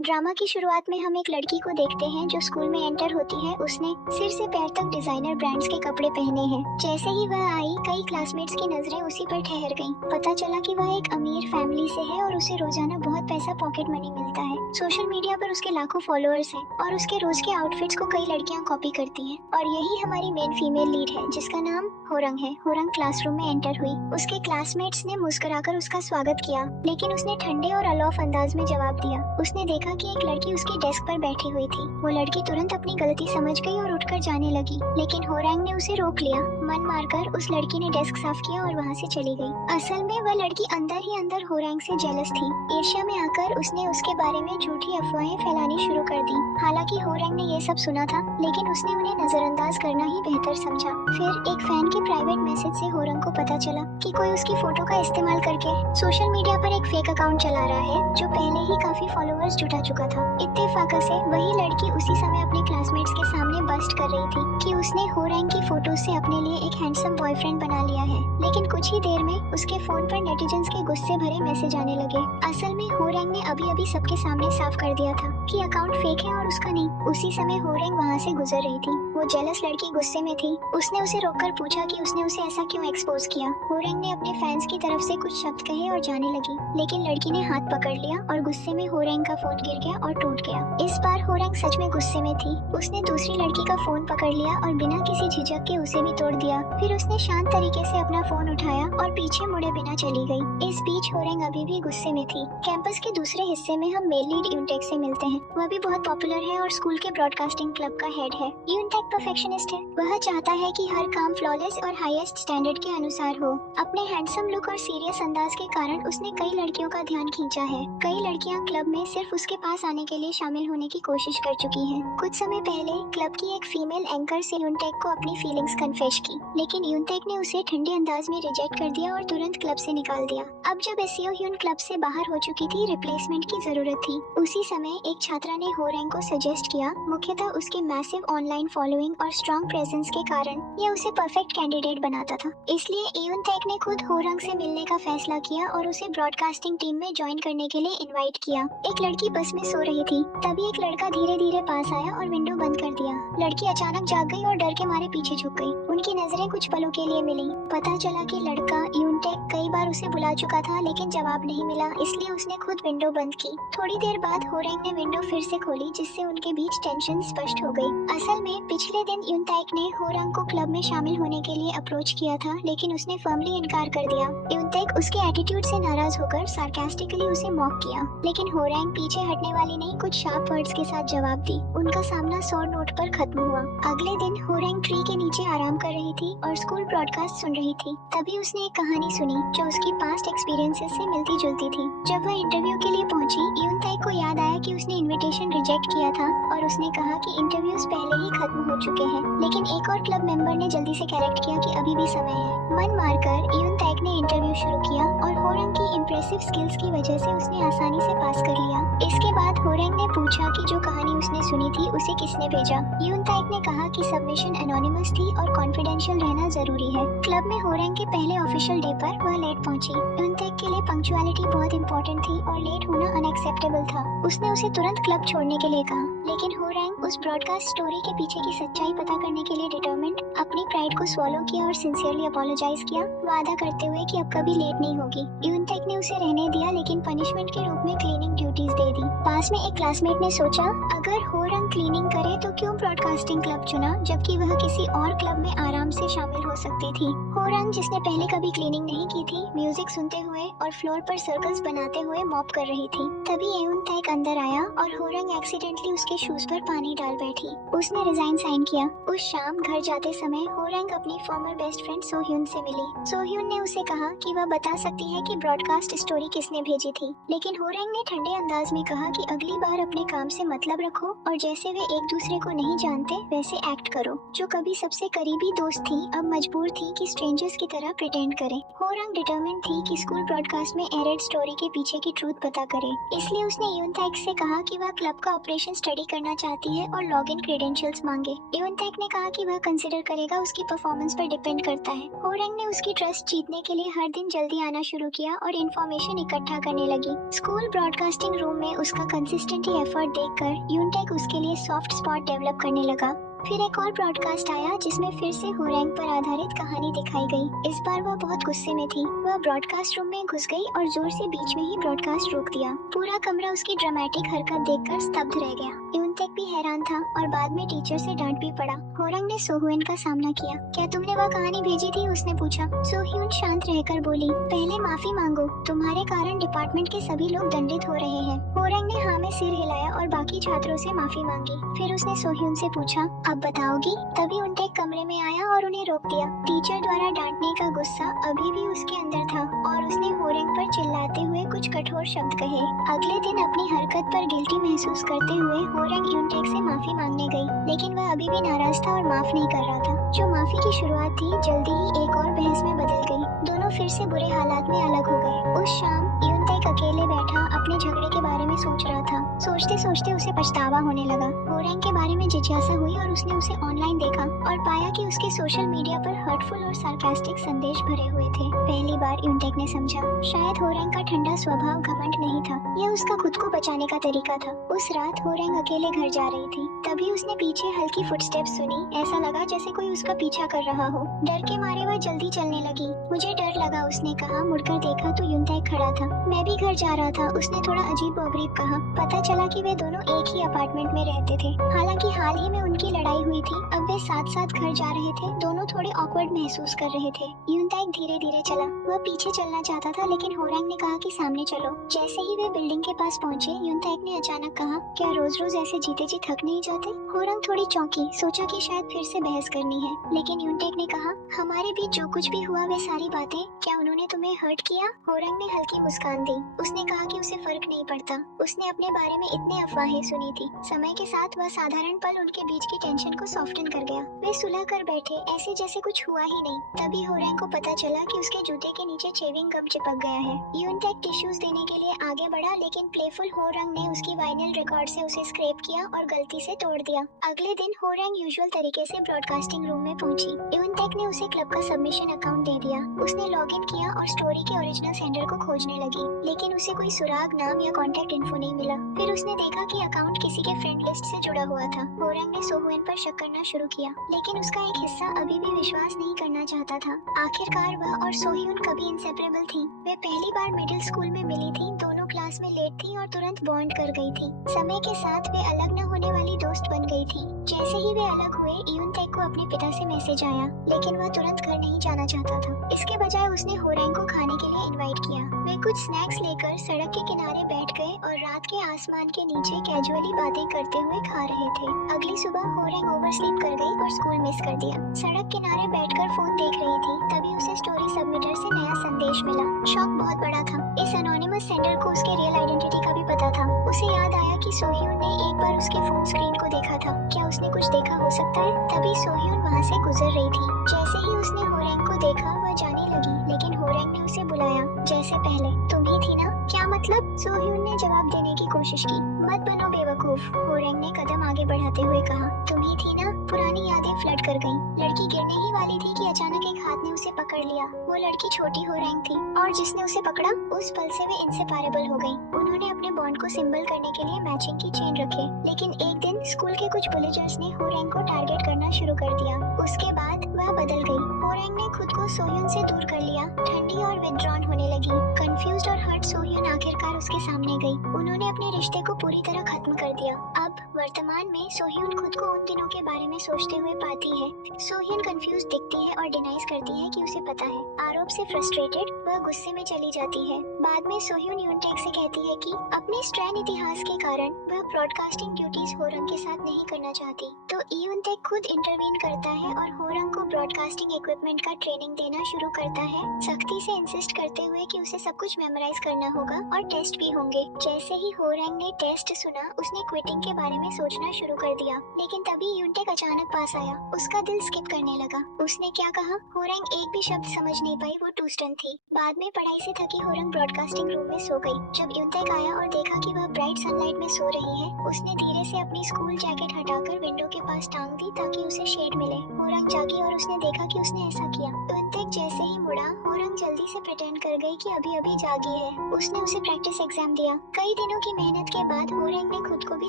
Drama की शुरुआत में हम एक लड़की को देखते हैं जो स्कूल में एंटर होती है। उसने सिर से पैर तक डिजाइनर ब्रांड्स के कपड़े पहने हैं। जैसे ही वह आई, कई क्लासमेट्स की नजरें उसी पर ठहर गईं। पता चला कि वह एक अमीर फैमिली से है और उसे रोजाना बहुत पैसा पॉकेट मनी मिलता है। सोशल मीडिया पर उसके लाखों फॉलोअर्स हैं और उसके रोज के आउटफिट्स को कई लड़कियां कॉपी करती हैं। और यही हमारी मेन फीमेल लीड है, जिसका नाम होरंग है। होरंग क्लासरूम में एंटर हुई। उसके क्लासमेट्स ने मुस्कुराकर उसका स्वागत किया, लेकिन उसने ठंडे और अलौफ अंदाज में जवाब दिया। उसने देखा कि एक लड़की उसके डेस्क पर बैठी हुई थी। वो लड़की तुरंत अपनी गलती समझ गई और उठकर जाने लगी, लेकिन होरंग ने उसे रोक लिया। मन मारकर उस लड़की ने डेस्क साफ किया और वहाँ से चली गई। असल में वह लड़की अंदर ही अंदर होरंग से जेलस थी। ईर्ष्या में आकर उसने उसके बारे में झूठी अफवाहें फैलानी शुरू कर दी। हालांकि होरंग ने ये सब सुना था, लेकिन उसने उन्हें नजरअंदाज करना ही बेहतर समझा। फिर एक फैन के प्राइवेट मैसेज से होरंग को पता चला कि कोई उसकी फोटो का इस्तेमाल करके सोशल मीडिया पर एक फेक अकाउंट चला रहा है, जो पहले ही काफी फॉलोअर्स जुटा चुका था। इत्तेफाक से वही लड़की उसी समय अपने क्लासमेट्स के सामने बस्ट कर रही थी कि उसने होरंग की फोटो से अपने लिए एक हैंडसम बॉयफ्रेंड बना लिया है। लेकिन कुछ ही देर में उसके फोन पर नेटिजन्स के गुस्से भरे मैसेज आने लगे। असल में होरंग ने अभी अभी सबके सामने साफ कर दिया था कि अकाउंट फेक है और उसका नहीं। उसी समय होरंग वहाँ से गुजर रही थी। वो जेलस लड़की गुस्से में थी। उसने उसे रोककर पूछा कि उसने उसे ऐसा क्यों एक्सपोज किया। होरंग ने अपने फैंस की तरफ से कुछ शब्द कहे और जाने लगी, लेकिन लड़की ने हाथ पकड़ लिया और गुस्से में होरंग का फोन गिर गया और टूट गया। इस बार होरंग सच में गुस्से में थी। उसने दूसरी लड़की का फोन पकड़ लिया और बिना किसी झिझक के उसे भी तोड़ दिया। फिर उसने शांत तरीके से अपना फोन उठाया और पीछे मुड़े बिना चली गई। इस बीच होरंग अभी भी गुस्से में थी। कैंपस के दूसरे हिस्से में हम मेल लीड यूनटेक से मिलते हैं। वह भी बहुत पॉपुलर है और स्कूल के ब्रॉडकास्टिंग क्लब का हेड है। यूनटेक परफेक्शनिस्ट है। वह चाहता है कि हर काम फ्लॉलेस और हाईएस्ट स्टैंडर्ड के अनुसार हो। अपने हैंडसम लुक और सीरियस अंदाज के कारण उसने कई लड़कियों का ध्यान खींचा है। कई लड़कियां क्लब में सिर्फ उसके पास आने के लिए शामिल होने की कोशिश कर चुकी हैं। कुछ समय पहले क्लब की एक फीमेल एंकर से यूनटेक को अपनी फीलिंग्स कन्फेस की, लेकिन यूनटेक ने उसे ठंडे अंदाज में रिजेक्ट कर दिया और तुरंत क्लब से निकाल दिया। अब जब एसईओ ह्यून क्लब से बाहर हो चुकी थी, रिप्लेसमेंट की जरूरत थी। उसी समय एक छात्रा ने होरंग को सजेस्ट किया। मुख्यतः उसके मैसिव ऑनलाइन फॉलोइंग और स्ट्रॉन्ग प्रेजेंस के कारण यह उसे परफेक्ट कैंडिडेट बनाता था। इसलिए यूनटेक ने खुद होरंग से मिलने का फैसला किया और उसे ब्रॉडकास्टिंग टीम में ज्वाइन करने के लिए इनवाइट किया। एक लड़की बस में सो रही थी, तभी एक लड़का धीरे धीरे पास आया और विंडो बंद कर दिया। लड़की अचानक जाग गई और डर के मारे पीछे झुक गई। उनकी नजरें कुछ पलों के लिए मिली। पता चला कि लड़का यूनटेक कई बार उसे बुला चुका था, लेकिन जवाब नहीं मिला, इसलिए उसने खुद विंडो बंद की। थोड़ी देर बाद होरंग ने विंडो फिर से खोली, जिससे उनके बीच टेंशन स्पष्ट हो गई। असल में पिछले दिन यूनटेक ने होरंग को क्लब में शामिल होने के लिए अप्रोच किया था, लेकिन उसने फर्मली इनकार कर दिया। यूनटेक उसके एटीट्यूड से नाराज होकर सार्कास्टिकली उसे मॉक किया, लेकिन होरंग पीछे हटने वाली नहीं, कुछ शार्प वर्ड्स के साथ जवाब दी। उनका सामना सॉर नोट पर खत्म हुआ। अगले दिन होरंग ट्री के नीचे आराम कर रही थी और स्कूल ब्रॉडकास्ट सुन रही थी। तभी उसने एक कहानी सुनी जो उसकी पास्ट एक्सपीरियंसेस से मिलती जुलती थी। जब वह इंटरव्यू के लिए पहुंची, यूनटेक को याद आया कि उसने इनविटेशन रिजेक्ट किया था और उसने कहा कि इंटरव्यूज पहले ही खत्म हो चुके हैं। लेकिन एक और क्लब मेंबर ने जल्दी से करेक्ट किया कि अभी भी समय है। मन मारकर यूनटेक ने इंटरव्यू शुरू किया और होरंग की इम्प्रेसिव स्किल्स की वजह से उसने आसानी से पास कर लिया। इसके बाद होरंग ने पूछा कि जो कहानी उसने सुनी थी उसे किसने भेजा। यूनटेक ने कहा कि सबमिशन एनोनिमस थी और कॉन्फिडेंशियल रहना जरूरी है। क्लब में होरंग के पहले ऑफिशियल डे पर वह लेट पहुंची। यूनटेक के लिए पंक्चुअलिटी बहुत इंपॉर्टेंट थी और लेट होना अनएक्सेप्टेबल था। उसने उसे तुरंत क्लब छोड़ने के लिए कहा, लेकिन होरंग उस ब्रॉडकास्ट स्टोरी के पीछे की सच्चाई पता करने के लिए डिटरमिन्ड। अपनी प्राइड को स्वॉलो किया और सिंसियरली अपोलोजाइज किया, वादा करते हुए कि अब कभी लेट नहीं होगी। यूनटेक ने उसे रहने दिया, लेकिन पनिशमेंट के रूप में क्लीनिंग ड्यूटीज दे दी। पास में एक क्लासमेट ने सोचा, अगर होरंग क्लीनिंग करे तो क्यों ब्रॉडकास्टिंग क्लब चुना, जबकि वह किसी और क्लब में आराम से शामिल हो सकती थी। होरंग, जिसने पहले कभी क्लीनिंग नहीं की थी, म्यूजिक सुनते हुए और फ्लोर पर सर्कल्स बनाते हुए मॉप कर रही थी। तभी यूनटेक अंदर आया और होरंग एक्सीडेंटली उसके शूज पर पानी डाल बैठी। उसने रिजाइन साइन किया। उस शाम घर जाते समय होरंग अपनी फॉर्मर बेस्ट फ्रेंड सोह्यून से मिली। सोह्यून ने उसे कहा कि वह बता सकती है कि ब्रॉडकास्ट स्टोरी किसने भेजी थी, लेकिन होरंग ने ठंडे अंदाज में कहा कि अगली बार अपने काम से मतलब रखो और जैसे जैसे वे एक दूसरे को नहीं जानते वैसे एक्ट करो। जो कभी सबसे करीबी दोस्त थी अब मजबूर थी कि स्ट्रेंजर्स की तरह प्रिटेंड करे। हो रंग डिटरमिन्ड थी कि स्कूल ब्रॉडकास्ट में एरेड स्टोरी के पीछे की ट्रूथ पता करे। इसलिए उसने यूनथैक से कहा कि वह क्लब का ऑपरेशन स्टडी करना चाहती है और लॉग इन क्रेडेंशियल्स मांगे। यूनथैक ने कहा कि वह कंसिडर करेगा, उसकी परफॉर्मेंस पर डिपेंड करता है। हो रंग ने उसकी ट्रस्ट जीतने के लिए हर दिन जल्दी आना शुरू किया और इन्फॉर्मेशन इकट्ठा करने लगी। स्कूल ब्रॉडकास्टिंग रूम में उसका कंसिस्टेंटली एफर्ट देखकर यूनटैक उसके लिए सॉफ्ट स्पॉट डेवलप करने लगा। फिर एक और ब्रॉडकास्ट आया जिसमें फिर से होरैंग पर आधारित कहानी दिखाई गई। इस बार वह बहुत गुस्से में थी। वह ब्रॉडकास्ट रूम में घुस गई और जोर से बीच में ही ब्रॉडकास्ट रोक दिया। पूरा कमरा उसकी ड्रामेटिक हरकत देखकर स्तब्ध रह गया। यूनटेक भी हैरान था और बाद में टीचर से डांट भी पड़ा। होरंग ने सोहुएन का सामना किया। क्या तुमने वह कहानी भेजी थी? उसने पूछा। सोह्यून शांत रहकर बोली, पहले माफी मांगो, तुम्हारे कारण डिपार्टमेंट के सभी लोग दंडित हो रहे हैं। होरंग ने हाँ में सिर हिलाया और बाकी छात्रों से माफी मांगी। फिर उसने सोह्यून से पूछा, अब बताओगी? तभी उनटेक कमरे में आया और उन्हें रोक दिया। टीचर द्वारा डांटने का गुस्सा अभी भी उसके अंदर था और उसने होरंग पर चिल्लाते हुए कुछ कठोर शब्द कहे। अगले दिन अपनी हरकत पर गिल्टी महसूस करते हुए होरंग यूनटेक से माफी मांगने गई, लेकिन वह अभी भी नाराज था और माफ नहीं कर रहा था। जो माफी की शुरुआत थी जल्दी ही एक और बहस में बदल गई। दोनों फिर से बुरे हालात में अलग हो गए। उस शाम यूनटेक अकेले बैठा अपने झगड़े के बारे में सोच रहा था। सोचते सोचते उसे पछतावा होने लगा। होरंग के बारे में जिज्ञासा हुई और उसने उसे ऑनलाइन देखा और पाया कि उसके सोशल मीडिया पर हर्टफुल और सार्कास्टिक संदेश भरे हुए थे। पहली बार यूनटेक ने समझा, शायद होरंग का ठंडा स्वभाव घमंड नहीं था, यह उसका खुद को बचाने का तरीका था। उस रात होरंग अकेले घर जा रही थी, तभी उसने पीछे हल्की फुटस्टेप्स सुनी। ऐसा लगा जैसे कोई उसका पीछा कर रहा हो। डर के मारे वह जल्दी चलने लगी। मुझे डर लगा, उसने कहा। मुड़कर देखा तो यूनटेक खड़ा था। मैं भी घर जा रहा था, उसने थोड़ा अजीबोगरीब कहा। पता चला कि वे दोनों एक ही अपार्टमेंट में रहते थे। हालांकि हाल ही में उनकी लड़ाई हुई थी। अब वे साथ साथ घर जा रहे थे। दोनों थोड़े ऑकवर्ड महसूस कर रहे थे। यूनटेक धीरे धीरे चला। वह पीछे चलना चाहता था लेकिन होरंग ने कहा कि सामने चलो। जैसे ही वे बिल्डिंग के पास पहुंचे, यूनटेक ने अचानक कहा, क्या रोज रोज ऐसे जीते जी थक नहीं जाते? होरंग थोड़ी चौंकी, सोचा कि शायद फिर से बहस करनी है, लेकिन यूनटेक ने कहा, हमारे बीच जो कुछ भी हुआ वे सारी बातें, क्या उन्होंने तुम्हें हर्ट किया? होरंग ने हल्की मुस्कान दी। उसने कहा कि उसे फर्क नहीं पड़ता, उसने अपने बारे में इतने अफवाहें सुनी थी। समय के साथ वह साधारण पल उनके बीच की टेंशन को सॉफ्टन कर गया। वे सुलह कर बैठे, ऐसे जैसे कुछ हुआ ही नहीं। तभी होरंग को पता चला कि उसके जूते के नीचे चेविंग गम चिपक गया है। यूनटेक टिश्यूज देने के लिए आगे बढ़ा, लेकिन प्लेफुल होरंग ने उसकी वाइनल रिकॉर्ड से उसे स्क्रैप किया और गलती से तोड़ दिया। अगले दिन होरंग यूजुअल तरीके से ब्रॉडकास्टिंग रूम में पहुंची। यूनटेक ने उसे क्लब का सबमिशन अकाउंट दे दिया। उसने लॉग इन किया और स्टोरी के ओरिजिनल सेंडर को खोजने लगी, लेकिन उसे कोई सुराग, नाम या कॉन्टेक्ट इन्फो नहीं मिला। फिर उसने देखा कि अकाउंट किसी के फ्रेंड लिस्ट से जुड़ा हुआ था। होरंग ने सोहुएन पर शक करना शुरू किया, लेकिन उसका एक हिस्सा अभी भी विश्वास नहीं करना चाहता था। आखिरकार वह और सोह्यून कभी इंसेपरेबल थी। वे पहली बार मिडिल स्कूल में मिली थी, दोनों क्लास में लेट थी और तुरंत बॉन्ड कर गई थी। समय के साथ वे अलग न होने वाली दोस्त बन गई थी। जैसे ही वे अलग हुए, यूनटेक को अपने पिता से मैसेज आया, लेकिन वह तुरंत घर नहीं जाना चाहता था। इसके बजाय उसने होरंग को खाने के लिए इनवाइट किया। वे कुछ स्नैक्स लेकर सड़क के किनारे बैठ गए और रात के आसमान के नीचे कैजुअली बातें करते हुए खा रहे थे। अगली सुबह होरंग ओवरस्लीप कर गई और स्कूल मिस कर दिया। सड़क किनारे बैठकर फोन देख रही थी, तभी उसे स्टोरी सबमिटर से नया संदेश मिला। शॉक बहुत बड़ा था। इस एनोनिमस सेंडर को उसके रियल आइडेंटिटी का भी पता था। उसे याद आया कि सोह्यून ने एक बार उसके फोन स्क्रीन को देखा था। क्या उसने कुछ देखा हो सकता है? तभी सोह्यून वहाँ से गुजर रही थी। जैसे ही उसने होरंग को देखा, वह जाने लगी, लेकिन होरंग ने उसे बुलाया, जैसे पहले, तुम ही थी ना? क्या मतलब? सोह्यून ने जवाब देने की कोशिश की। मत बनो बेवकूफ, होरंग ने कदम आगे बढ़ाते हुए कहा। तुम ही थी ना? पुरानी यादें फ्लड कर गईं। लड़की गिरने ही वाली थी कि अचानक एक हाथ ने उसे पकड़ लिया। वो लड़की छोटी होरंग थी और जिसने उसे पकड़ा, उस पल से वे इनसेपरेबल हो गईं। उन्होंने अपने बॉन्ड को सिंबल करने के लिए मैचिंग की चेन रखे, लेकिन एक दिन स्कूल के कुछ बुलिजर्स ने होरंग को टारगेट करना शुरू कर दिया। उसके बाद वह बदल गई। होरंग ने खुद को सोह्यून से दूर कर लिया, ठंडी और विथड्रॉन होने लगी। कंफ्यूज्ड और हर्ट सोह्यून आखिरकार उसके सामने गई। उन्होंने अपने रिश्ते को पूरी तरह खत्म कर दिया। अब वर्तमान में सोह्यून खुद को उन दिनों के बारे में सोचते हुए पाती है। सोह्यून कंफ्यूज दिखती है और डिनाइज करती है कि उसे पता है। आरोप से फ्रस्ट्रेटेड वह गुस्से में चली जाती है। बाद में सोह्यून यूनटेक से कहती है कि अपने स्ट्रैन इतिहास के कारण वह ब्रॉडकास्टिंग ड्यूटीज होरंग के साथ नहीं करना चाहती। तो यूनटेक खुद इंटरवीन करता है और होरंग को ब्रॉडकास्टिंग इक्विपमेंट का ट्रेनिंग देना शुरू करता है, सख्ती से इंसिस्ट करते हुए कि उसे सब कुछ मेमोराइज करना होगा और टेस्ट भी होंगे। जैसे ही होरंग ने टेस्ट सुना, उसने क्विटिंग के बारे में में सोचना शुरू कर दिया। लेकिन तभी यूनटेक अचानक पास आया। उसका दिल स्किप करने लगा। उसने क्या कहा, होरंग एक भी शब्द समझ नहीं पाई, वो टू स्टन थी। बाद में पढ़ाई से थकी होरंग ब्रॉडकास्टिंग रूम में सो गई। जब यूनटेक आया और देखा कि वह ब्राइट सनलाइट में सो रही है, उसने धीरे से अपनी स्कूल जैकेट हटाकर विंडो के पास टांग दी ताकि उसे शेड मिले। होरंग जागी और उसने देखा कि उसने ऐसा किया। यूनटेक जैसे ही मुड़ा, होरंग जल्दी से प्रिटेंड कर गई कि अभी अभी जागी है। उसने उसे प्रैक्टिस एग्जाम दिया। कई दिनों की मेहनत के बाद होरंग ने खुद को भी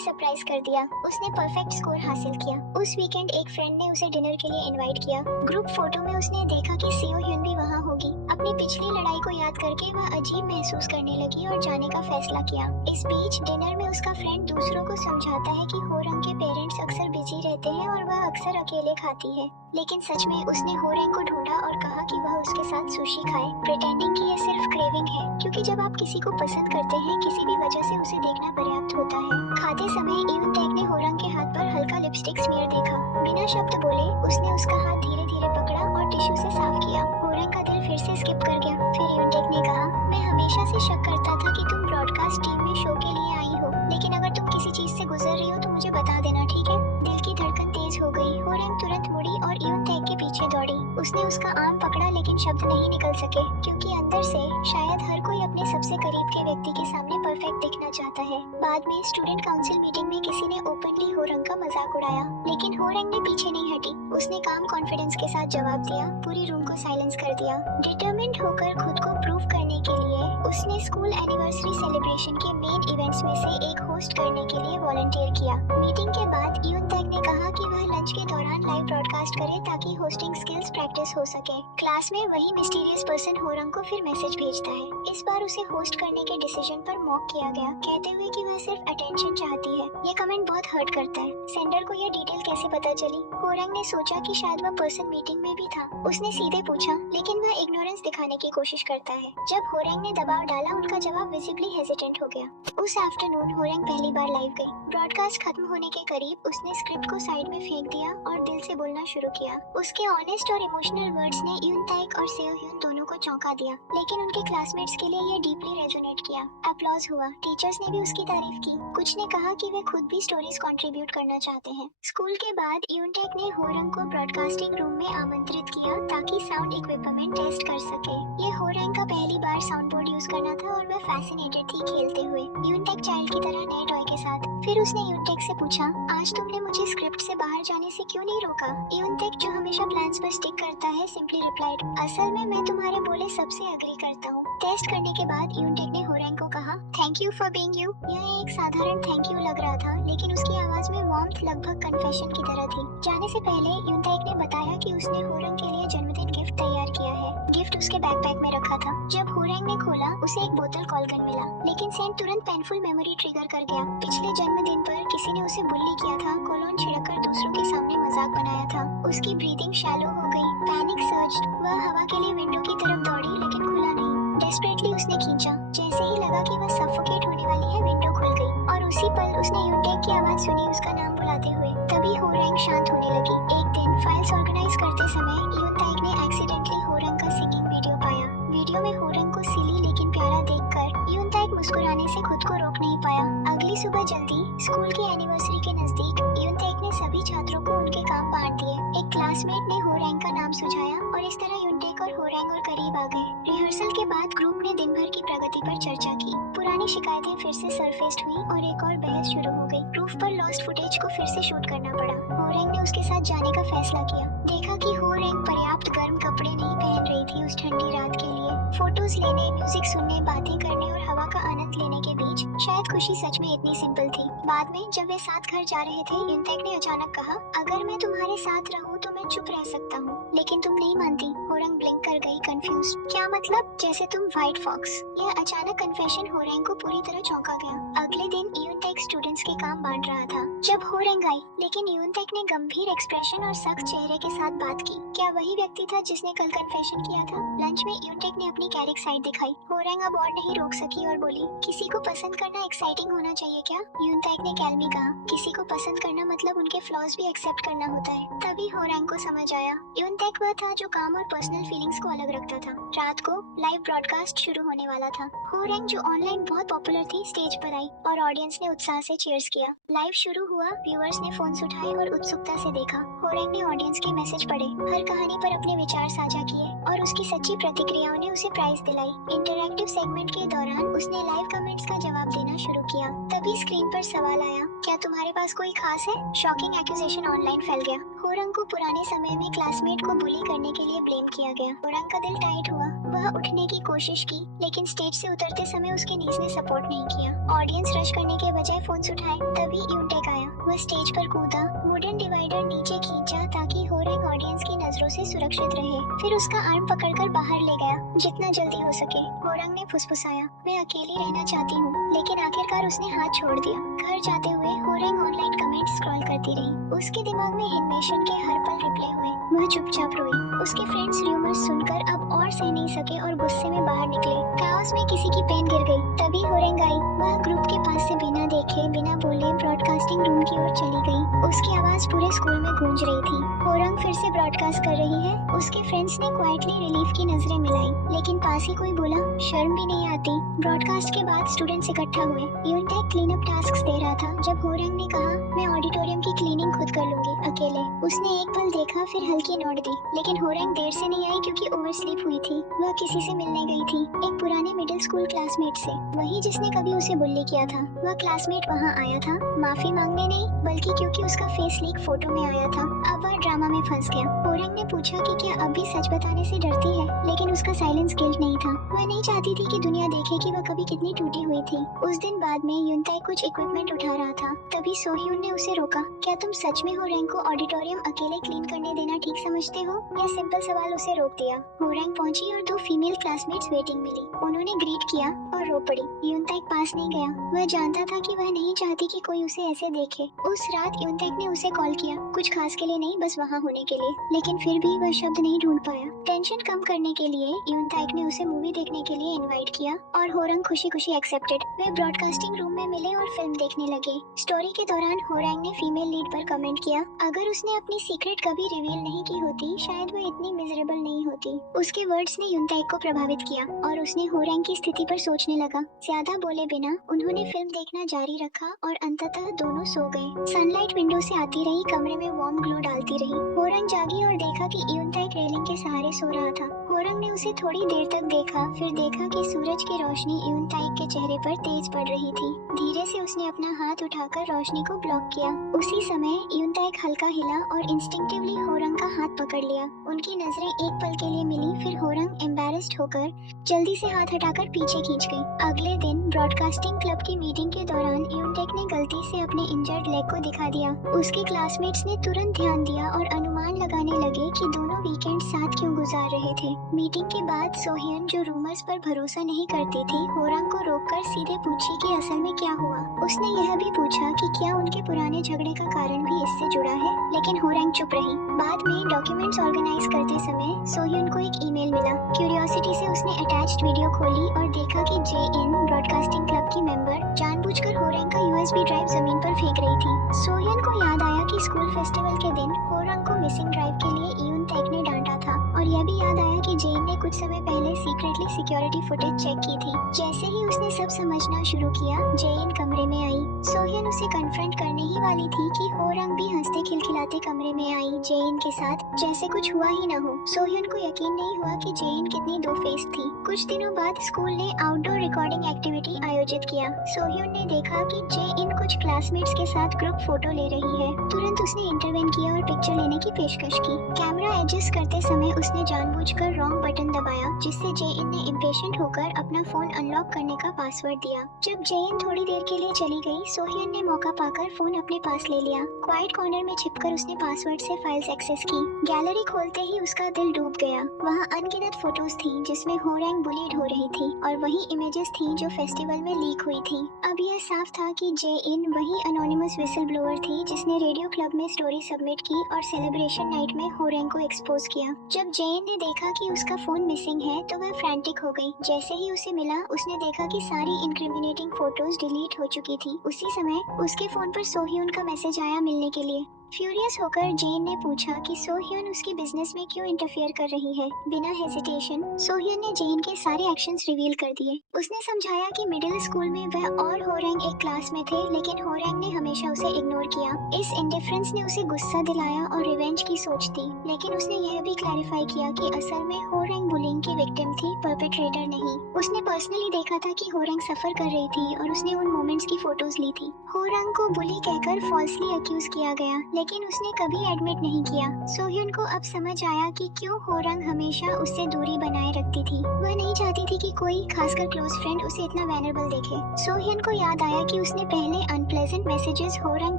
सरप्राइज कर दिया। उसने परफेक्ट स्कोर हासिल किया। उस वीकेंड एक फ्रेंड ने उसे डिनर के लिए इनवाइट किया। ग्रुप फोटो में उसने देखा कि सेओ ह्यून भी वहाँ होगी। अपनी पिछली लड़ाई को याद करके वह अजीब महसूस करने लगी और जाने का फैसला किया। इस बीच डिनर में उसका फ्रेंड दूसरों को समझाता है कि होरंग के पेरेंट्स अक्सर बिजी रहते हैं और वह अक्सर अकेले खाती है। लेकिन सच में उसने होरंग को ढूंढा और कहा कि वह उसके साथ सुशी खाए। प्रिटेंडिंग की यह सिर्फ क्रेविंग है, क्योंकि जब आप किसी को पसंद करते हैं, किसी भी वजह से उसे देखना पर्याप्त होता है। खाते समय यूनटेक ने होरंग के हाथ पर हल्का लिपस्टिक स्मीयर देखा। बिना शब्द बोले उसने उसका हाथ धीरे धीरे पकड़ा और टिश्यू से साफ किया। होरंग का दिल फिर से स्किप कर गया। फिर यूनटेक ने कहा, मैं हमेशा से शक करता था कि तुम ब्रॉडकास्ट टीम में शो के लिए आई हो, लेकिन अगर तुम किसी चीज से गुजर रही हो तो मुझे बता देना, ठीक है? दिल की धड़कन तेज हो गई। होरंग तुरंत मुड़ी और यूनटेक के पीछे दौड़ी। उसने उसका आर्म पकड़ा, लेकिन शब्द नहीं निकल सके, क्योंकि अंदर से शायद हर कोई अपने सबसे करीब के व्यक्ति के सामने परफेक्ट दिखना चाहता है। बाद में स्टूडेंट काउंसिल मीटिंग में किसी ने ओपनली होरंग का मजाक उड़ाया, लेकिन होरंग ने पीछे नहीं हटी। उसने काम कॉन्फिडेंस के साथ जवाब दिया, पूरी रूम को साइलेंस कर दिया। डिटरमिन्ड होकर खुद को प्रूव करने के लिए उसने स्कूल एनिवर्सरी सेलिब्रेशन के मेन इवेंट्स में से एक होस्ट करने के लिए वॉलंटियर किया। मीटिंग के बाद यूनटेक ने कहा कि वह लंच के दौरान लाइव ब्रॉडकास्ट करे ताकि होस्टिंग स्किल्स प्रैक्टिस हो सके। क्लास में वही मिस्टीरियस पर्सन होरंग को फिर मैसेज भेजता है। इस बार उसे होस्ट करने के डिसीजन पर मॉक किया गया, कहते हुए कि वह सिर्फ अटेंशन चाहती है। ये कमेंट बहुत हर्ट करता है। सेंडर को यह डिटेल कैसे पता चली? होरंग ने सोचा कि शायद वह पर्सन मीटिंग में भी था। उसने सीधे पूछा, लेकिन वह इग्नोरेंस दिखाने की कोशिश करता है। जब होरंग ने दबाव डाला, उनका जवाब विजिबली हेजिटेंट हो गया। उस आफ्टरनून होरंग पहली बार लाइव गई। ब्रॉडकास्ट खत्म होने के करीब उसने स्क्रिप्ट को साइड में फेंक दिया और दिल से बोलना शुरू किया। उसके ऑनेस्ट और इमोशनल वर्ड्स ने यूनटेक और सेओ ह्यून दोनों को चौंका दिया, लेकिन उनके क्लासमेट्स के लिए यह डीपली रेजोनेट किया। अप्लॉज हुआ। टीचर्स ने भी उसकी तारीफ की। कुछ ने कहा कि वे खुद भी स्टोरीज कंट्रीब्यूट करना चाहते हैं। स्कूल के बाद यूनटेक ने होरंग को ब्रॉडकास्टिंग रूम में आमंत्रित किया ताकि साउंड इक्विपमेंट टेस्ट कर सके। ये होरंग का पहली बार साउंड बोर्ड यूज करना था और वह फैसिनेटेड थी खेलते हुए, यूनटेक चाइल्ड की तरह नए टॉय के साथ। फिर उसने यूनटेक से पूछा, आज तुमने मुझे स्क्रिप्ट से बाहर जाने से क्यों नहीं रोका? यूनटेक, जो हमेशा प्लान्स पर स्टिक करता है, सिंपली रिप्लाइड, असल में मैं तुम्हारे बोले सबसे एग्री करता हूँ। टेस्ट करने के बाद यूनटेक ने होरंग को कहा, thank you for being you. यह एक साधारण थैंक यू लग रहा था, लेकिन उसकी आवाज में वार्मथ लगभग कन्फेशन की तरह थी। जाने से पहले यूनटेक ने बताया कि उसने होरंग के लिए जन्मदिन गिफ्ट तैयार किया है। गिफ्ट उसके बैकपैक में रखा था। जब होरंग ने खोला, उसे एक बोतल कॉलगन मिला, लेकिन सेंट तुरंत पेनफुल मेमोरी ट्रिगर कर गया। पिछले जन्मदिन पर किसी ने उसे बुल्ली किया था, कोलोन छिड़ककर दूसरों के सामने मजाक बनाया था। उसकी ब्रीदिंग शैलो हो गई। Panic surged. वह हवा के लिए विंडो की तरफ दौड़ी, लेकिन खुला नहीं। डेस्परेटली उसने खींचा। जैसे ही लगा कि वह सफोकेट होने वाली है, विंडो खुल गई और उसी पल उसने यूनटेक की आवाज सुनी, उसका नाम बुलाते हुए। तभी होरंग शांत होने लगी। एक दिन फाइल्स ऑर्गेनाइज करते समय यूनटेक ने एक्सीडेंटली होरंग का सिंगिंग वीडियो पाया। वीडियो में होरंग को सिली लेकिन प्यारा देखकर यूनटेक मुस्कुराने से खुद को रोक नहीं पाया। अगली सुबह जल्दी स्कूल की एनिवर्सरी के नजदीक यूनटेक ने सभी छात्रों को उनके काम बांट दिए। एक क्लासमेट ने होरंग का नाम सुझाया और इस तरह यूनटेक और होरंग और करीब आ गए। रिहर्सल के बाद ग्रुप ने दिन भर की प्रगति पर चर्चा की। पुरानी शिकायतें फिर से सरफेस्ड हुई और एक और बहस शुरू हो गई। प्रूफ पर लॉस्ट फुटेज को फिर से शूट करना पड़ा। होरंग ने उसके साथ जाने का फैसला किया। देखा कि होरंग पर्याप्त गर्म कपड़े नहीं पहन रही थी उस ठंडी रात के लिए। फोटोज लेने, म्यूजिक सुनने, बातें करने और हवा का आनंद लेने के बीच शायद खुशी सच में इतनी सिंपल थी। बाद में जब वे साथ घर जा रहे थे, यूनटेक ने अचानक कहा, अगर मैं तुम्हारे साथ रहूं तो मैं चुप रह सकता हूँ, लेकिन तुम नहीं मानती। होरंग ब्लिंक कर गई, कंफ्यूज्ड। क्या मतलब? जैसे तुम व्हाइट फॉक्स। यह अचानक कन्फेशन होरंग को पूरी तरह चौंका गया। अगले दिन यूनटेक स्टूडेंट्स के काम बांट रहा था जब होरंग आई, लेकिन यूनटेक ने गंभीर एक्सप्रेशन और सख्त चेहरे के साथ बात की। क्या वही व्यक्ति था जिसने कल कन्फेशन किया था? लंच में यूनटेक ने अपनी कैरिक साइड दिखाई। होरंग अब और नहीं रोक सकी और बोली, किसी को पसंद करना एक्साइटिंग होना चाहिए क्या? यूनटेक ने कैलमी कहा, किसी को पसंद करना मतलब उनके फ्लॉज भी एक्सेप्ट करना होता है। तभी होरंग होरैंग को समझ आया यूनताइक वह था जो काम और पर्सनल फीलिंग्स को अलग रखता था। रात को लाइव ब्रॉडकास्ट शुरू होने वाला था। होरैंग जो ऑनलाइन बहुत पॉपुलर थी स्टेज पर आई और ऑडियंस ने उत्साह से चीयर्स किया। लाइव शुरू हुआ, व्यूअर्स ने फोन्स उठाए और उत्सुकता से देखा। होरैंग ने ऑडियंस के मैसेज पढ़े, हर कहानी पर अपने विचार साझा किए और उसकी सच्ची प्रतिक्रियाओं ने उसे प्राइज दिलाई। इंटरैक्टिव सेगमेंट के दौरान उसने लाइव कमेंट्स का जवाब देना शुरू किया। तभी स्क्रीन पर सवाल आया, क्या तुम्हारे पास कोई खास है? शॉकिंग एक्यूजेशन ऑनलाइन फैल गया। होरैंग को पुराने समय में क्लासमेट को बुली करने के लिए ब्लेम किया गया। होरैंग का दिल टाइट हुआ। वह उठने की कोशिश की, लेकिन स्टेज से उतरते समय उसके नीज ने सपोर्ट नहीं किया। ऑडियंस रश करने के बजाय फोन्स उठाए। तभी यूनताइक आया। वह स्टेज पर कूदा, वुडन डिवाइडर नीचे खींचा ताकि होरैंग ऑडियंस की नजरों से सुरक्षित रहे। फिर उसका आर्म पकड़कर बाहर ले गया, जितना जल्दी हो सके। होरैंग ने फुसफुसाया, मैं अकेली रहना चाहती हूँ, लेकिन आखिरकार उसने हाथ छोड़ दिया। घर जाते हुए होरैंग ऑनलाइन कमेंट स्क्रॉल करती रही। उसके दिमाग में इन्वेशन के हर पल रिप्ले हुए। वह चुपचाप रोई। उसके फ्रेंड्स र्यूमर्स सुनकर अब और सह नहीं सके और गुस्से में बाहर निकले। काओस में किसी की पेन गिर गई। तभी होरैंग आई। वह ग्रुप के पास से बिना देखे बिना बोले ब्रॉडकास्टिंग रूम की ओर चली गई। उसकी आवाज पूरे स्कूल में गूंज रही थी। होरैंग फिर से ब्रॉडकास्ट कर रही है। उसके फ्रेंड्स ने क्वाइटली रिलीफ की नजरें मिलाई, लेकिन पास ही कोई बोला, शर्म भी नहीं आती। ब्रॉडकास्ट के बाद स्टूडेंट्स इकट्ठा हुए। यूनताइक क्लीन अप टास्क्स दे रहा था जब होरैंग ने कहा, मैं ऑडिटोरियम की क्लीनिंग खुद कर लूंगी, अकेले। उसने एक पल देखा, फिर हल्की नोट दी, लेकिन होरैंग देर से नहीं आई क्योंकि ओवरस्लीप हुई थी। वह किसी से मिलने गई थी, एक पुराने मिडिल स्कूल क्लासमेट से, वही जिसने कभी उसे बुल्ली किया था। वह क्लासमेट वहाँ आया था माफी मांगने नहीं, बल्कि क्योंकि उसका फेस लीक फोटो में आया था। अब वह ड्रामा में फंस गया। होरैंग ने पूछा कि क्या अब भी सच बताने से डरती है, लेकिन उसका साइलेंस गिल्ट नहीं था। वह नहीं चाहती थी कि दुनिया देखे कि वह कभी कितनी टूटी हुई थी। उस दिन बाद में यूनताइक कुछ इक्विपमेंट उठा रहा था, तभी सोह्यून ने उसे रोका। क्या तुम सच में होरैंग को ऑडिटोरियम अकेले क्लीन करने देना ठीक समझते हो? यह सिंपल सवाल उसे रोक दिया। होरैंग पहुंची और 2 फीमेल क्लासमेट्स वेटिंग मिली। उन्होंने ग्रीट किया और रो पड़ी। यूनताइक पास नहीं गया। वह जानता था कि वह नहीं चाहती कि कोई उसे ऐसे देखे। उस रात यूनताइक ने उसे कॉल किया, कुछ खास के लिए नहीं, बस वहाँ होने के लिए, लेकिन फिर भी वह शब्द नहीं ढूंढ पाया। टेंशन कम करने के लिए यूनताइक ने उसे मूवी देखने के लिए इनवाइट किया और होरैंग खुशी खुशी एक्सेप्टेड। वे ब्रॉडकास्टिंग रूम में मिले और फिल्म देखने लगे। स्टोरी के दौरान होरैंग ने फीमेल लीड पर कमेंट किया, अगर उसने अपनी सीक्रेट कभी रिवील नहीं की होती, शायद वह इतनी मिजरेबल नहीं होती। उसके वर्ड्स ने यूनताइक को प्रभावित किया और उसने होरैंग की स्थिति पर सोचने लगा। ज्यादा बोले बिना उन्होंने फिल्म देखना जारी रखा और अंततः दोनों सो गए। सनलाइट विंडो से आती रही, कमरे में वार्म ग्लो डालती रही। होरैंग जागी और देखा कि यूनताइक रेलिंग के सहारे सो रहा था। होरैंग ने उसे थोड़ी देर तक देखा, फिर देखा कि सूरज की रोशनी यूनताइक के चेहरे पर तेज पड़ रही थी। धीरे से उसने अपना हाथ उठाकर रोशनी को ब्लॉक किया। उसी समय यूनताइक हल्का हिला और इंस्टिंक्टिवली होरैंग का हाथ पकड़ लिया। उनकी नजरें एक पल के लिए मिली, फिर होरैंग एम्बैरेस्ड होकर जल्दी से हाथ हटाकर पीछे खींच गई। अगले दिन ब्रॉडकास्टिंग क्लब की मीटिंग के दौरान यूनताइक ने गलती से अपने इंजर्ड लेग को दिखा दिया। उसके क्लासमेट्स ने तुरंत ध्यान दिया और अनुमान लगाने लगे कि दोनों वीकेंड साथ क्यों गुजार रहे थे। मीटिंग के बाद सोह्यन, जो रूमर्स पर भरोसा नहीं करती थी, होरैंग को रोककर सीधे पूछी कि असल में क्या हुआ। उसने यह भी पूछा कि क्या उनके पुराने झगड़े का कारण भी इससे जुड़ा है, लेकिन होरैंग चुप रही। बाद में डॉक्यूमेंट्स ऑर्गेनाइज करते समय सोह्यन को एक ईमेल मिला। क्यूरियोसिटी से उसने अटैच्ड वीडियो खोली और देखा कि जेइन, ब्रॉडकास्टिंग क्लब की मेंबर, जानबूझकर होरैंग का यूएसबी ड्राइव जमीन पर फेंक रही थी। सोह्यन को याद आया कि स्कूल फेस्टिवल के दिन होरैंग को मिसिंग ड्राइव के लिए यूनताइक ने डांटा था, और यह भी याद आया कि जेइन ने कुछ समय पहले सीक्रेटली सिक्योरिटी फुटेज चेक की थी। जैसे ही उसने सब समझना शुरू किया, जेइन कमरे में आई। सोह्यन उसे कन्फ्रंट करने ही वाली थी कि होरैंग भी हंसते खिलखिलाते कमरे में आई जेइन के साथ, जैसे कुछ हुआ ही न हो। सोह्यन को यकीन नहीं हुआ कि जेइन कितनी दो फेस थी। कुछ दिनों बाद स्कूल ने आउटडोर रिकॉर्डिंग एक्टिविटी आयोजित किया। सोह्यन ने देखा कि जेइन कुछ क्लासमेट्स के साथ ग्रुप फोटो ले रही है। तुरंत उसने इंटरवेन किया और पिक्चर लेने की पेशकश की। कैमरा एडजस्ट करते समय उसने जानबूझकर रॉन्ग बटन दबाया, जिससे जेइन ने इम्पेशेंट होकर अपना फोन अनलॉक करने का पासवर्ड दिया। जब जेइन थोड़ी देर के लिए चली गई, सोह्यन ने मौका पाकर फोन अपने पास ले लिया। क्वाइट कॉर्नर में छिपकर उसने पासवर्ड से फाइल्स एक्सेस की। गैलरी खोलते ही उसका दिल डूब गया। वहाँ अनगिनत फोटोज थी जिसमें होरैंग बुलीड हो रही थी, और वही इमेजेस थी जो फेस्टिवल में लीक हुई थी। अब यह साफ था कि जेइन वही अनोनिमस विसल ब्लोअर थी जिसने रेडियो क्लब में स्टोरी सबमिट की और सेलिब्रेशन नाइट में होरैंग को एक्सपोज किया। जब जेइन ने देखा कि उसका फोन मिसिंग है तो वह फ्रैंटिक हो गई। जैसे ही उसे मिला, उसने देखा कि सारी इंक्रिमिनेटिंग फोटोज डिलीट हो चुकी थी। उसी समय उसके फोन पर सोह्यून का मैसेज आया मिलने के लिए। फ्यूरियस होकर जेन ने पूछा कि सोह्योन उसकी बिजनेस में क्यों इंटरफेयर कर रही है। बिना हेजिटेशन सोह्योन ने जेन के सारे एक्शंस रिवील कर दिए। उसने समझाया कि मिडिल स्कूल में वह और होरंग एक क्लास में थे, लेकिन होरंग ने हमेशा उसे इग्नोर किया। इस इंडिफरेंस ने उसे गुस्सा दिलाया और रिवेंज की सोच थी, लेकिन उसने यह भी क्लैरिफाई किया कि असल में होरंग बुलिंग की विक्टिम थी, परपेट्रेटर नहीं। उसने पर्सनली देखा था कि होरंग सफर कर रही थी और उसने उन मोमेंट्स की फोटोज ली थी। होरंग को बुली कहकर फॉल्सली अक्यूज किया गया, लेकिन उसने कभी एडमिट नहीं किया। सोह्योन को अब समझ आया कि क्यों होरंग हमेशा उससे दूरी बनाए रखती थी। वह नहीं चाहती थी कि कोई, खासकर क्लोज फ्रेंड, उसे इतना वैनरेबल देखे। सोह्योन को याद आया कि उसने पहले अनप्लेजेंट मैसेजेस होरंग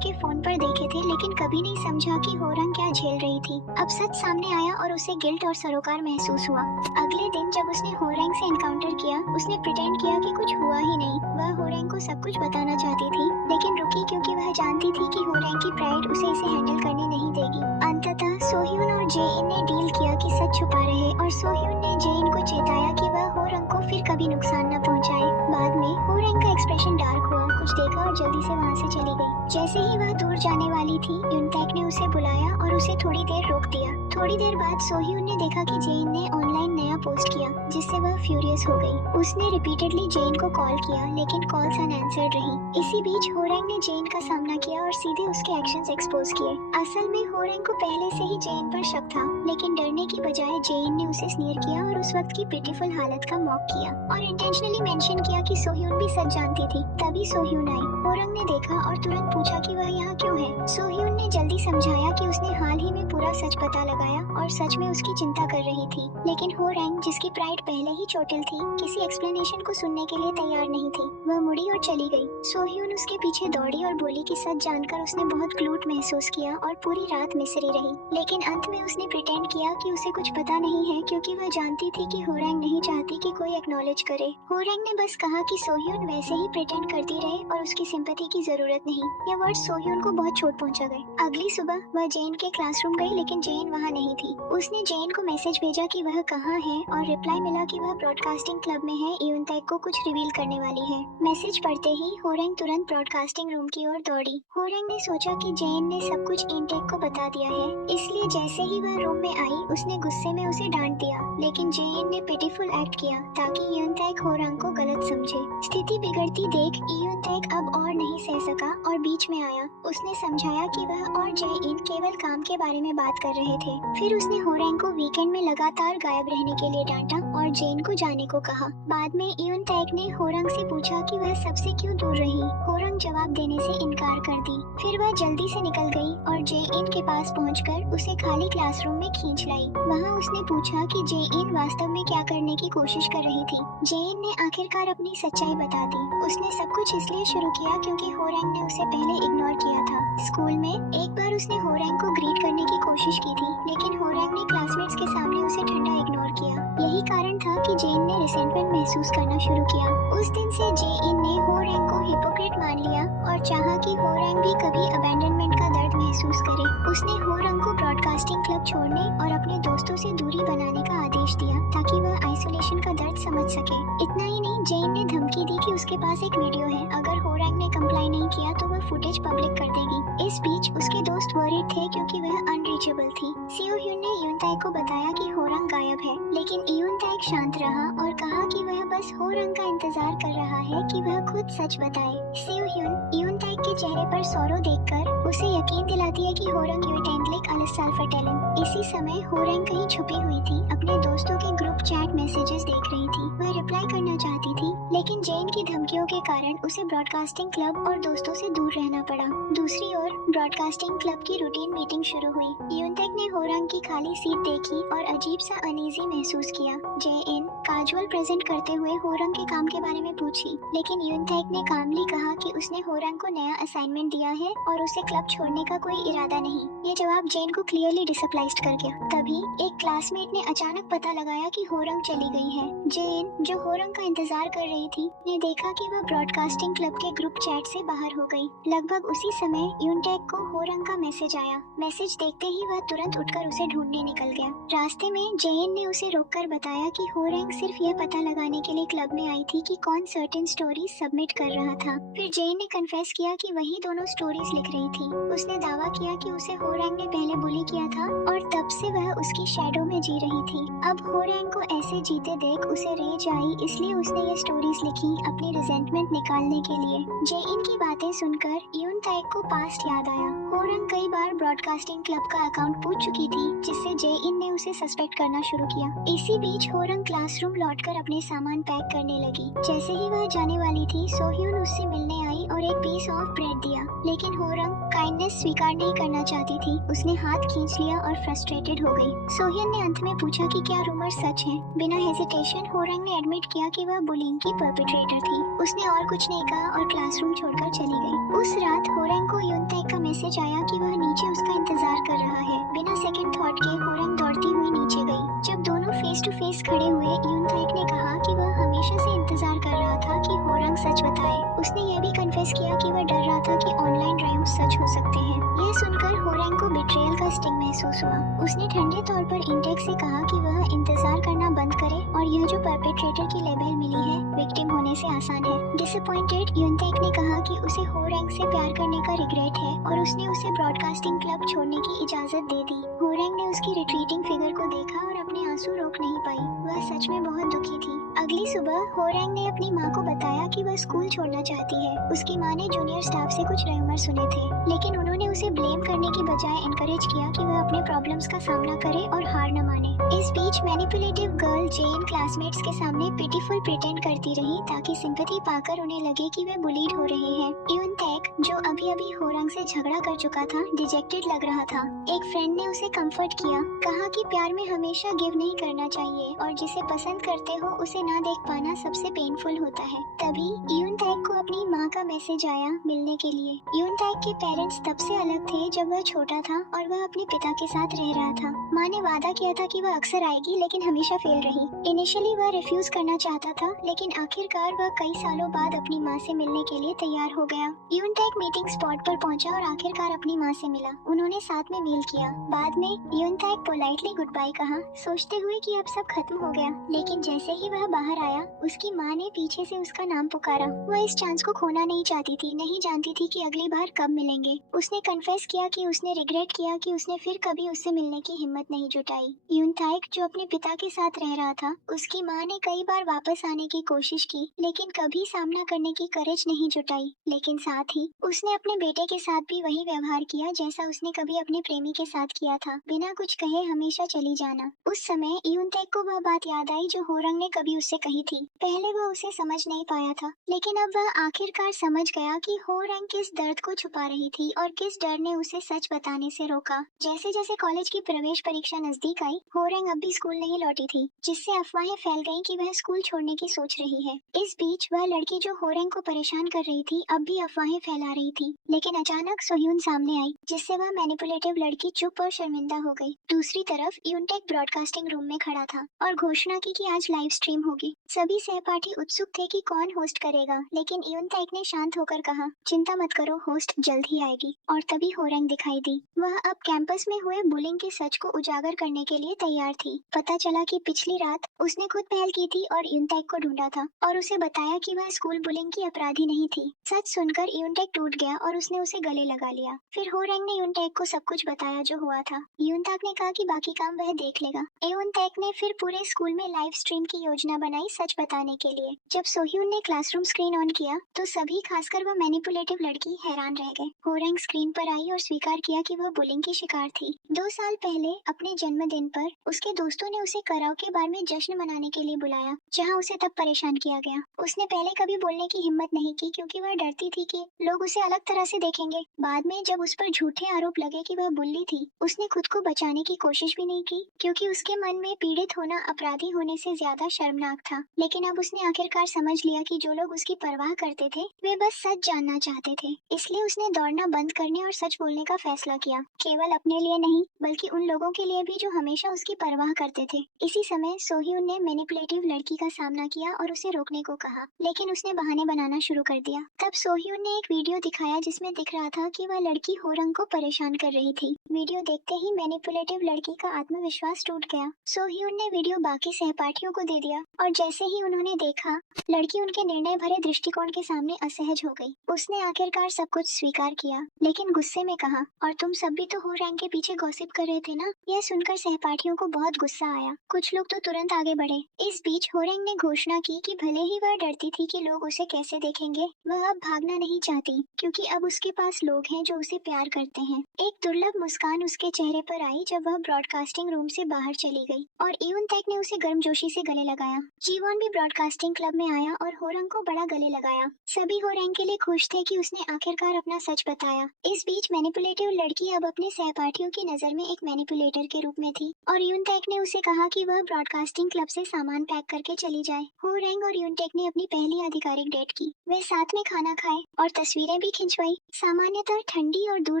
के फोन पर देखे थे, लेकिन कभी नहीं समझा कि होरंग क्या झेल रही थी। अब सच सामने आया और उसे गिल्ट और सरोकार महसूस हुआ। अगले दिन जब उसने होरंग से एनकाउंटर किया, उसने प्रिटेंड किया कि कुछ हुआ ही नहीं। वह होरंग को सब कुछ बताना चाहती थी, लेकिन रुकी क्योंकि वह जानती थी कि होरंग की प्राइड उसे इसे हैंडल करने नहीं देगी। अंततः सोह्योन और जेइन ने डील किया कि सच छुपा रहे, और सोह्योन ने जेइन को चेताया कि वह होरंग को फिर कभी नुकसान न पहुंचाए। बाद में होरंग का एक्सप्रेशन डार्क हुआ, कुछ देखा और जल्दी से वहां से चली गई। जैसे ही वह दूर जाने वाली थी, यूनताक ने उसे बुलाया और उसे थोड़ी देर रोक दिया। थोड़ी देर बाद सोह्योन ने देखा कि जेन ने ऑनलाइन नया पोस्ट किया, जिससे वह फ्यूरियस हो गई। उसने रिपीटेडली जेन को कॉल किया, लेकिन कॉल्स अनआंसर्ड रही। इसी बीच होरंग ने जेन का सामना किया और सीधे उसके एक्शंस एक्सपोज किए। असल में होरंग को पहले से ही जेन पर शक था, लेकिन डरने की बजाय जेन ने उसे स्नीर किया और उस वक्त की पिटीफुल हालत का मॉक किया और इंटेंशनली मेंशन किया कि सोह्योन भी सच जानती थी। तभी सोह्योन आई। होरंग ने देखा और तुरंत पूछा कि वह यहाँ क्यों है। सोह्योन ने जल्दी समझाया कि उसने हाल ही में पूरा सच पता लगाया और सच में उसकी चिंता कर रही थी। लेकिन होरंग, जिसकी प्राइड पहले ही चोटिल थी, किसी एक्सप्लेनेशन को सुनने के लिए तैयार नहीं थी। वह मुड़ी और चली गई। सोह्योन उसके पीछे दौड़ी और बोली कि सच जानकर उसने बहुत ग्लूट महसूस किया और पूरी रात मिसरी रही। लेकिन अंत में उसने प्रिटेंड किया कि उसे कुछ पता नहीं है, क्योंकि वह जानती थी कि होरंग नहीं चाहती कि कोई एक्नॉलेज करे। होरंग ने बस कहा कि सोह्योन वैसे ही प्रिटेंड करती रहे और उसकी सिंपैथी की जरूरत नहीं। यह वर्ड सोह्योन को बहुत चोट पहुंचा गए। अगली सुबह वह जेन के क्लासरूम गई, लेकिन जेन वहाँ नहीं थी। उसने जेन को मैसेज भेजा कि वह कहाँ है और रिप्लाई मिला कि वह ब्रॉडकास्टिंग क्लब में है, यूनताक को कुछ रिवील करने वाली है। मैसेज पढ़ते ही होरंग तुरंत ब्रॉडकास्टिंग रूम की ओर दौड़ी। होरंग ने सोचा कि जेन ने सब कुछ यूनताक को बता दिया है, इसलिए जैसे ही वह रूम में आई, उसने गुस्से में उसे डांट दिया। लेकिन जेन ने पिटीफुल एक्ट किया ताकि यूनताक होरंग को गलत समझे। स्थिति बिगड़ती देख यूनताक अब और नहीं सह सका और बीच में आया। उसने समझाया कि वह और जेन केवल काम के बारे में बात कर रहे थे। फिर उसने होरंग को वीकेंड में लगातार गायब रहने के लिए डांटा और जेन को जाने को कहा। बाद में यूनताक ने होरंग से पूछा कि वह सबसे क्यों दूर रही। होरंग जवाब देने से इनकार कर दी। फिर वह जल्दी से निकल गई और जेन के पास पहुंचकर उसे खाली क्लासरूम में खींच लाई। वहां उसने पूछा कि जेन वास्तव में क्या करने की कोशिश कर रही थी। जेन ने आखिरकार अपनी सच्चाई बता दी। उसने सब कुछ इसलिए शुरू किया क्योंकि होरंग ने उसे पहले इग्नोर किया था। स्कूल में एक बार उसने होरंग को ग्रीट करने की कोशिश की थी, लेकिन होरंग ने क्लासमेट्स के सामने उसे ठंडा इग्नोर किया। यही कारण था कि जेन ने रिसेंटमेंट महसूस करना शुरू किया। उस दिन से जेन ने होरंग को हिपोक्रेट मान लिया और चाहा कि होरंग भी कभी अबैंडनमेंट का दर्द महसूस करे। उसने होरंग को ब्रॉडकास्टिंग क्लब छोड़ने और अपने दोस्तों से दूरी बनाने का आदेश दिया ताकि वह आइसोलेशन का दर्द समझ सके। इतना ही नहीं, जेन ने धमकी दी कि उसके पास एक वीडियो है, अगर होरंग ने कंप्लाई नहीं किया तो वह फुटेज पब्लिक कर देगी। इस बीच उसके दोस्त वरीड थे क्योंकि वह अनरीचेबल थी। सोह्योन ने यूनताक को बताया कि होरंग गायब है, लेकिन यूनताक शांत रहा और कहा कि वह बस होरंग का इंतजार कर रहा है कि वह खुद सच बताए। सोह्योन यूनताक के चेहरे पर सौरो देखकर उसे यकीन दिलाती है कि होरंग यूटेंडलिक अलसाल्फाटेलन। इसी समय होरंग कहीं छुपी हुई थी, अपने दोस्तों के ग्रुप चैट मैसेजेस देख रही थी। वह रिप्लाई करना चाहती थी, लेकिन जेन की धमकियों के कारण उसे ब्रॉडकास्टिंग क्लब और दोस्तों से दूर रहना पड़ा। दूसरी ओर ब्रॉडकास्टिंग क्लब की रूटीन मीटिंग शुरू हुई। यूनताक ने होरंग की खाली सीट देखी और अजीब सा अनईजी महसूस किया। जेन कैजुअल प्रेजेंट करते हुए होरंग के काम के बारे में पूछी, लेकिन यूनताक ने कामली कहा कि उसने होरंग को नया असाइनमेंट दिया है और उसे क्लब छोड़ने का कोई इरादा नहीं। ये जवाब जेन को क्लियरली डिसअपॉइंट कर गया। तभी एक क्लासमेट ने अचानक पता लगाया कि होरंग चली गई है। जेन, जो होरंग का इंतजार कर रही थी, ने देखा कि वह ब्रॉडकास्टिंग क्लब के ग्रुप चैट से बाहर हो गई। लगभग उसी समय यूनताक को होरंग का मैसेज आया। मैसेज देखते ही वह तुरंत उठकर उसे ढूंढने निकल गया। रास्ते में जेन ने उसे रोककर बताया कि होरंग सिर्फ यह पता लगाने के लिए लिए क्लब में आई थी कि कौन सर्टेन स्टोरीज सबमिट कर रहा था। फिर जेन ने कन्फेस किया कि वही दोनों स्टोरीज लिख रही थी। उसने दावा किया कि उसे होरैंग ने पहले बुली किया था और तब से वह उसकी शैडो में जी रही थी। अब होरैंग को ऐसे जीते देख उसे रेज आई, इसलिए उसने ये स्टोरीज लिखी अपनी रिजेंटमेंट निकालने के लिए। जेइन की बातें सुनकर यून ताइक को पास्ट याद आया। होरैंग कई बार ब्रॉडकास्टिंग क्लब का अकाउंट पूछ चुकी थी, जिससे जेइन ने उसे सस्पेक्ट करना शुरू किया। इसी बीच होरैंग क्लासरूम लौटकर अपने सामान पैक करने लगी। जैसे ही वह जाने वाली थी, सोह्यून उससे मिलने आई और एक पीस ऑफ ब्रेड दिया, लेकिन होरैंग काइंडनेस स्वीकार नहीं करना चाहती थी। उसने हाथ खींच लिया और फ्रस्ट्रेटेड हो गई। सोह्यून ने अंत में पूछा कि क्या रूमर सच है। बिना हेजिटेशन होरैंग ने एडमिट किया कि वह बुलिंग की परपेट्रेटर थी। उसने और कुछ नहीं कहा और क्लासरूम छोड़कर चली गई। उस रात होरैंग को यूनताइक का मैसेज आया कि वह नीचे उसका इंतजार कर रहा है। बिना सेकंड थॉट के होरैंग दौड़ती हुई नीचे गई। जब दोनों फेस टू फेस खड़े हुए, यूनताइक ने कहा कि वह हमेशा से इंतजार कर रहा था कि होरैंग सच बताए। उसने यह भी कन्फेस किया कि वह डर रहा था कि ऑनलाइन ड्राइव्स सच हो सकते हैं। यह सुनकर होरैंग को बिट्रेयल का स्टिंग महसूस हुआ। उसने ठंडे तौर पर इंटेक से कहा कि वह इंतजार करना बंद करे और यह जो परपेट्रेटर की लेबल मिली है विक्टिम होने से आसान है। डिसअपॉइंटेड यूनताइक ने कहा कि उसे होरैंग से प्यार करने का रिग्रेट है और उसने उसे ब्रॉडकास्टिंग क्लब छोड़ने की इजाजत दे दी। होरैंग ने उसकी रिट्रीटिंग फिगर को देखा और अपने आंसू रोक नहीं पाई। वह सच में बहुत दुखी थी। अगली सुबह होरैंग ने अपनी माँ को बताया कि वह स्कूल छोड़ना चाहती है। उसकी माँ ने जूनियर स्टाफ से कुछ रूमर सुने थे, लेकिन उन्होंने उसे ब्लेम करने की बजाय एनकरेज किया कि वह अपने प्रॉब्लम्स का सामना करे और हार न माने। इस बीच मैनिपुलेटिव गर्ल जेन क्लासमेट्स के सामने पिटीफुल प्रिटेंड करती रही ताकि सिंपैथी पाकर उन्हें लगे कि वे बुलीड हो रहे हैं। यूनताइक, जो अभी अभी होरैंग से झगड़ा कर चुका था, डिजेक्टेड लग रहा था। एक फ्रेंड ने उसे कंफर्ट किया, कहा कि प्यार में हमेशा गिव नहीं करना चाहिए और जिसे पसंद करते हो उसे ना देख पाना सबसे पेनफुल होता है। तभी यूनताइक को अपनी माँ का मैसेज आया मिलने के लिए। यूनताइक के पेरेंट्स तब से अलग थे जब वह छोटा था और वह अपने पिता के साथ रह रहा था। माँ ने वादा किया था कि वह अक्सर आएगी, लेकिन हमेशा फेल रही। इनिशियली वह रिफ्यूज करना चाहता था, लेकिन आखिरकार वह कई सालों बाद अपनी माँ से मिलने के लिए तैयार हो गया। यूनताइक मीटिंग स्पॉट पर पहुंचा और आखिरकार अपनी माँ से मिला। उन्होंने साथ में मील किया। बाद में यूनताइक पोलाइटली गुड बाय कहा, सोचते हुए कि अब सब खत्म हो गया। लेकिन जैसे ही वह बाहर आया, उसकी माँ ने पीछे से उसका नाम पुकारा। वह इस चांस को खोना नहीं चाहती थी, नहीं जानती थी कि अगली बार कब मिलेंगे। उसने कन्फेस किया कि उसने रिग्रेट किया कि उसने फिर कभी उससे मिलने की हिम्मत नहीं जुटाई। यूनताइक, जो अपने पिता के साथ रह रहा था, उसकी माँ ने कई बार वापस आने की कोशिश की, लेकिन कभी सामना करने की करेज नहीं जुटाई। लेकिन साथ ही उसने अपने बेटे के साथ भी वही व्यवहार किया जैसा उसने कभी अपने प्रेमी के साथ किया था, बिना कुछ कहे हमेशा चली जाना। उस समय यूनताइक को वह बात याद आई जो होरंग ने कभी उससे कही थी। पहले वह उसे समझ नहीं पाया था, लेकिन अब वह आखिरकार समझ गया कि होरंग किस दर्द को छुपा रही थी और किस डर ने उसे सच बताने से रोका। जैसे जैसे कॉलेज की प्रवेश परीक्षा नजदीक आई, होरंग अब भी स्कूल नहीं लौटी थी, जिससे अफवाहें फैल गईं कि वह स्कूल छोड़ने की सोच रही है। इस बीच वह लड़की जो होरंग को परेशान कर रही थी, अब भी अफवाहें फैला रही थी। लेकिन अचानक सोह्यून सामने आई, जिससे वह मैनिपुलेटिव लड़की चुप और शर्मिंदा हो गई। दूसरी तरफ यूनताइक ब्रॉडकास्टिंग रूम में खड़ा था और घोषणा की कि आज लाइव स्ट्रीम होगी। सभी सहपाठी उत्सुक थे कि कौन होस्ट करेगा, लेकिन यूनताइक ने शांत होकर कहा, चिंता मत करो, होस्ट जल्द ही आएगी। और तभी होरंग दिखाई दी। वह अब कैंपस में हुए बुलिंग के सच को उजागर करने के लिए तैयार थी। पता चला कि पिछली रात उसने खुद पहल की थी और यूनताइक को ढूंढा था और उसे बताया कि वह स्कूल बुलिंग की अपराधी नहीं थी। सच सुनकर यूनताइक टूट गया और उसने उसे गले लगा लिया। फिर होरंग ने यूनताइक को सब कुछ बताया जो हुआ था। यूनताइक ने कहा कि बाकी काम वह देख लेगा। यूनताइक ने फिर पूरे स्कूल में लाइव स्ट्रीम की योजना बनाई सच बताने के लिए। जब सोह्यून ने क्लासरूम स्क्रीन ऑन किया तो सभी, खासकर वह मैनिपुलेटिव लड़की, हैरान रह गए। होरंग स्क्रीन पर आई और स्वीकार किया कि वह बुलिंग की शिकार थी। 2 साल पहले अपने जन्मदिन पर उसके दोस्तों ने उसे कराओके बार में जश्न मनाने के लिए बुलाया, जहां उसे तब परेशान किया गया। उसने पहले कभी बोलने की हिम्मत नहीं की क्योंकि वह डरती थी कि लोग उसे अलग तरह से देखेंगे। बाद में जब उस पर झूठे आरोप लगे कि वह बुल्ली थी, उसने खुद को बचाने की कोशिश भी नहीं की, क्योंकि उसके मन में पीड़ित होना अपराधी होने से ज्यादा शर्मनाक था। लेकिन अब उसने आखिरकार समझ लिया कि जो लोग उसकी परवाह करते थे वे बस सच जानना चाहते थे। इसलिए उसने दौड़ना बंद करने और सच बोलने का फैसला किया, केवल अपने लिए नहीं बल्कि उन लोगों के लिए भी जो हमेशा उसकी परवाह करते थे। इसी समय सोह्यून ने मैनिपुलेटिव लड़की का सामना किया और उसे रोकने को कहा, लेकिन उसने बहाने बनाना शुरू कर दिया। तब सोह्यून ने एक वीडियो दिखाया जिसमें दिख रहा था कि वह लड़की होरंग को परेशान कर रही थी। वीडियो देखते ही मैनिपुलेटिव लड़की का आत्मविश्वास टूट गया। सोह्यून ने वीडियो बाकी सहपाठियों को दे दिया और जैसे ही उन्होंने देखा, लड़की उनके निर्णय भरे दृष्टिकोण के सामने असहज हो गई। उसने आखिरकार सब कुछ स्वीकार किया, लेकिन गुस्से में कहा, और तुम सब भी तो होरंग के पीछे गॉसिप कर रहे थे ना। यह सुनकर सहपाठियों को बहुत गुस्सा आया। कुछ लोग तो तुरंत आगे बढ़े। इस बीच होरंग ने घोषणा की कि भले ही वह डरती थी कि लोग उसे कैसे देखेंगे, वह अब भागना नहीं चाहती, क्योंकि अब उसके पास लोग हैं जो उसे प्यार करते हैं। एक दुर्लभ मुस्कान उसके चेहरे पर आई जब वह ब्रॉडकास्टिंग रूम से बाहर चली गई और इवनतेक ने उसे गर्मजोशी से गले लगाया। जीवॉन भी ब्रॉडकास्टिंग क्लब में आया और होरंग को बड़ा गले लगाया। सभी होरंग के लिए खुश थे कि उसने आखिरकार अपना सच बताया। इस बीच मैनिपुलेटिव लड़की अब अपने सहपाठियों की नजर में एक मैनिपुलेटर के रूप में थी और यूनटेक ने उसे कहा कि वह ब्रॉडकास्टिंग क्लब से सामान पैक करके चली जाए। होरंग और यूनटेक ने अपनी पहली आधिकारिक डेट की। वे साथ में खाना खाए और तस्वीरें भी खिंचवाई। सामान्यतः ठंडी और दूर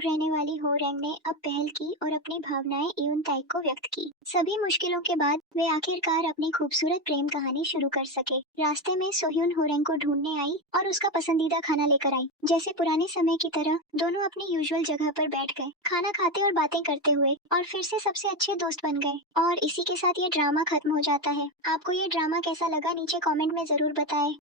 रहने वाली होरंग ने अब पहल की और अपनी भावनाएं यूनटेक को व्यक्त की। सभी मुश्किलों के बाद वे आखिरकार अपनी खूबसूरत प्रेम कहानी शुरू कर सके। रास्ते में सोह्यून होरंग को ढूंढने आई और उसका पसंदीदा खाना लेकर आई। जैसे पुराने समय की तरह दोनों अपनी यूजुअल जगह पर बैठ गए, खाना खाते और बातें करते हुए, और फिर से सबसे अच्छे दोस्त बन गए। और इसी के साथ ये ड्रामा खत्म हो जाता है। आपको ये ड्रामा कैसा लगा नीचे कमेंट में जरूर बताएं।